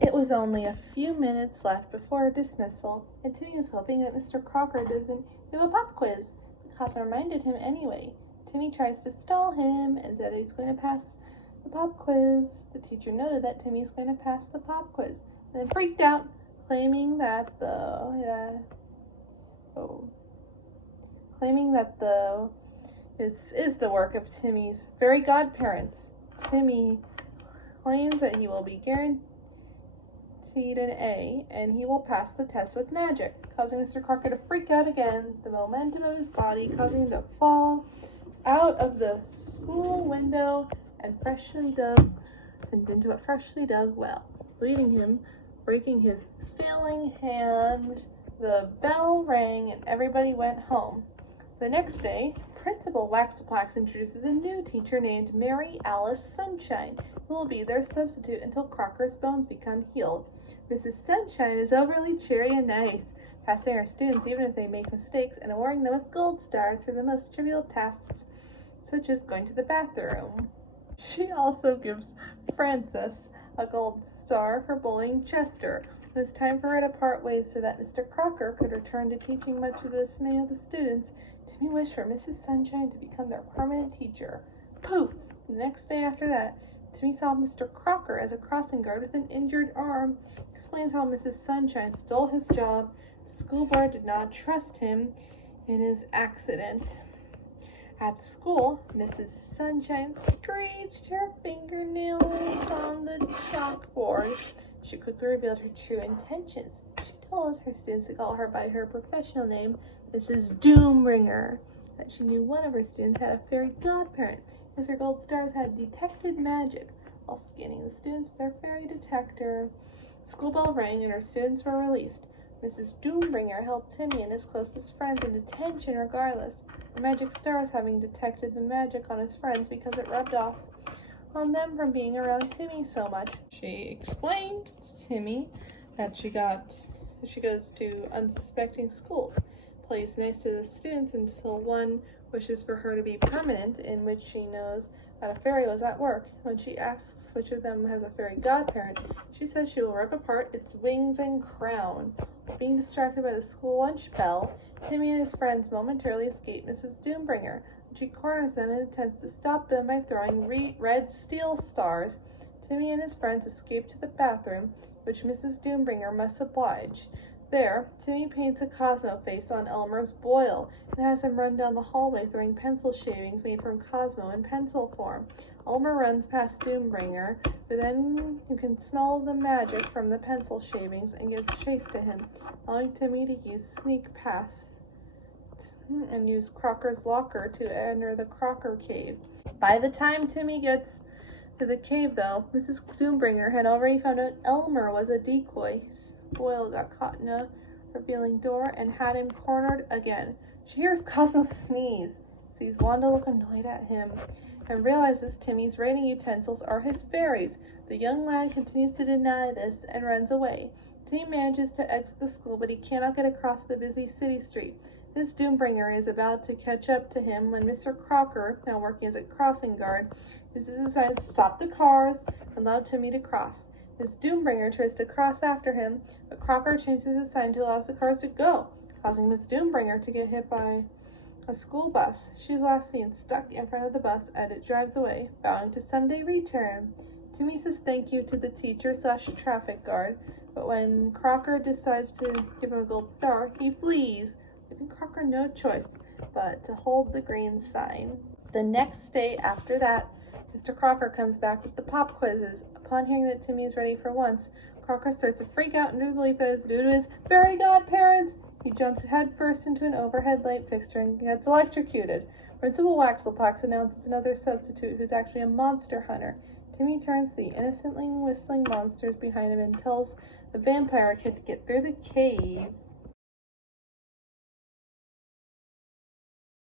It was only a few minutes left before dismissal, and Timmy was hoping that Mr. Crocker doesn't do a pop quiz, because it reminded him anyway. Timmy tries to stall him and said he's going to pass the pop quiz. The teacher noted that Timmy's going to pass the pop quiz, and then freaked out, claiming that this is the work of Timmy's fairy godparents. Timmy claims that he will be guaranteed an A, and he will pass the test with magic, causing Mr. Crocker to freak out again, the momentum of his body causing him to fall out of the school window and into a freshly dug well, leaving him breaking his failing hand. The bell rang and everybody went home. The next day, Principal Waxaplax introduces a new teacher named Mary Alice Sunshine, who will be their substitute until Crocker's bones become healed. Mrs. Sunshine is overly cheery and nice, passing her students even if they make mistakes and awarding them with gold stars for the most trivial tasks, such as going to the bathroom. She also gives Frances a gold star for bullying Chester. It was time for her to part ways so that Mr. Crocker could return to teaching, much to the dismay of the students. Timmy wished for Mrs. Sunshine to become their permanent teacher. Poof! The next day after that, Timmy saw Mr. Crocker as a crossing guard with an injured arm. Explains how Mrs. Sunshine stole his job. The school board did not trust him in his accident. At school, Mrs. Sunshine scratched her fingernails on the chalkboard. She quickly revealed her true intentions. She told her students to call her by her professional name, Mrs. Doombringer, that she knew one of her students had a fairy godparent, as her gold stars had detected magic. While scanning the students with their fairy detector, the school bell rang and her students were released. Mrs. Doombringer held Timmy and his closest friends in detention regardless, the magic stars having detected the magic on his friends because it rubbed off on them from being around Timmy so much. She explained to Timmy that she goes to unsuspecting schools, plays nice to the students until one wishes for her to be permanent, in which she knows that a fairy was at work. When she asks which of them has a fairy godparent, she says she will rip apart its wings and crown. While being distracted by the school lunch bell, Timmy and his friends momentarily escape Mrs. Doombringer. She corners them and attempts to stop them by throwing red steel stars. Timmy and his friends escape to the bathroom, which Mrs. Doombringer must oblige. There, Timmy paints a Cosmo face on Elmer's boil and has him run down the hallway throwing pencil shavings made from Cosmo in pencil form. Elmer runs past Doombringer, who can smell the magic from the pencil shavings and gives chase to him, allowing Timmy to use sneak past and use Crocker's locker to enter the Crocker cave. By the time Timmy gets to the cave, though, Mrs. Doombringer had already found out Elmer was a decoy. Boyle got caught in a revealing door and had him cornered again. She hears Cosmo sneeze, sees Wanda look annoyed at him, and realizes Timmy's writing utensils are his fairies. The young lad continues to deny this and runs away. Timmy manages to exit the school, but he cannot get across the busy city street. Miss Doombringer is about to catch up to him when Mr. Crocker, now working as a crossing guard, uses his sign to stop the cars and allow Timmy to cross. Miss Doombringer tries to cross after him, but Crocker changes his sign to allow the cars to go, causing Miss Doombringer to get hit by a school bus. She's last seen stuck in front of the bus and it drives away, vowing to someday return. Timmy says thank you to the teacher/traffic guard, but when Crocker decides to give him a gold star, he flees, leaving Crocker no choice but to hold the green sign. The next day after that, Mr. Crocker comes back with the pop quizzes. Upon hearing that Timmy is ready for once, Crocker starts to freak out under the belief that it is due to his fairy godparents. He jumps headfirst into an overhead light fixture and gets electrocuted. Principal Waxaplax announces another substitute who's actually a monster hunter. Timmy turns to the innocently whistling monsters behind him and tells the vampire kid to get through the cave.